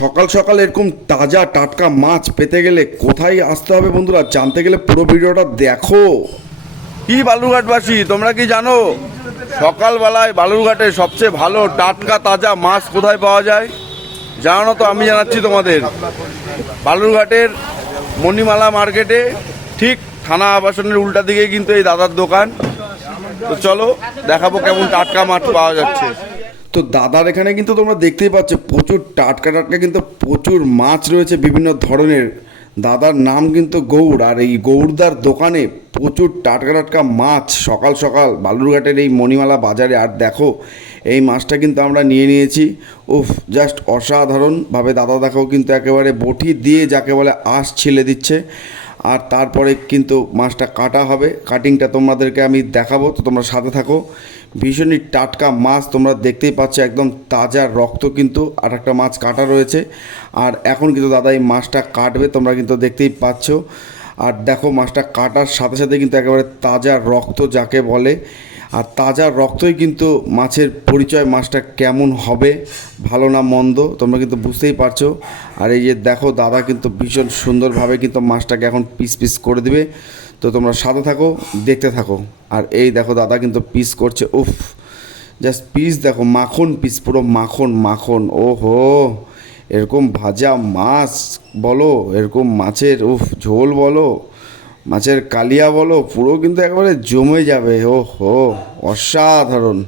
সকাল সকাল এরকম তাজা টাটকা মাছ পেতে গেলে কোথায় আসতে হবে বন্ধুরা? জানতে গেলে পুরো ভিডিওটা দেখো। কি বালুরঘাটবাসী, তোমরা কি জানো? সকালবেলায় বালুরঘাটে সবচেয়ে ভালো টাটকা তাজা মাছ কোথায় পাওয়া যায়? জানো তো, আমি জানাচ্ছি তোমাদের। বালুরঘাটের মণিমালা মার্কেটে ঠিক থানা আবাসনের উল্টা দিকে কিন্তু এই দাদার দোকান। তো চলো, দেখাবো কেমন টাটকা মাছ পাওয়া যাচ্ছে। তো দাদার এখানে কিন্তু তোমরা দেখতেই পাচ্ছ, প্রচুর টাটকা টাটকা কিন্তু প্রচুর মাছ রয়েছে বিভিন্ন ধরনের। দাদার নাম কিন্তু গৌড়, আর এই গৌড়দার দোকানে প্রচুর টাটকা টাটকা মাছ সকাল সকাল বালুরঘাটের এই মণিমালা বাজারে। আর দেখো, এই মাছটা কিন্তু আমরা নিয়ে নিয়েছি। উফ, জাস্ট অসাধারণভাবে দাদা দেখো কিন্তু একেবারে বটি দিয়ে যাকে বলে আঁশ ছিলে দিচ্ছে। আর তারপরে কিন্তু মাছটা কাটা হবে। কাটিংটা তোমাদেরকে আমি দেখাবো, তো তোমরা সাথে থাকো। ভীষণই টাটকা মাছ তোমরা দেখতেই পাচ্ছ, একদম তাজা রক্ত কিন্তু আর একটা মাছ কাটা রয়েছে। আর এখন কিন্তু দাদা এই মাছটা কাটবে, তোমরা কিন্তু দেখতেই পাচ্ছ। আর দেখো মাছটা কাটার সাথে সাথে কিন্তু একেবারে তাজা রক্ত যাকে বলে আর তাজা রক্তই কিন্তু মাছের পরিচয় মাছটা কেমন হবে, ভালো না মন্দ, তোমরা কিন্তু বুঝতেই পারছ। আর এই যে দেখো, দাদা কিন্তু ভীষণ সুন্দরভাবে কিন্তু মাছটাকে এখন পিস পিস করে দিবে। তো তোমরা সাদা থাকো, দেখতে থাকো। আর এই দেখো, দাদা কিন্তু পিস করছে, উফ। জাস্ট পিস, দেখো, মাখন পিস, পুরো মাখন মাখন। ও হো এরকম ভাজা মাছ, বলো, এরকম মাছের, উফ, ঝোল বলো। মাছের কালিয়া বলো পুরো কিন্তু একেবারে জমে যাবে। ও হো অসাধারণ।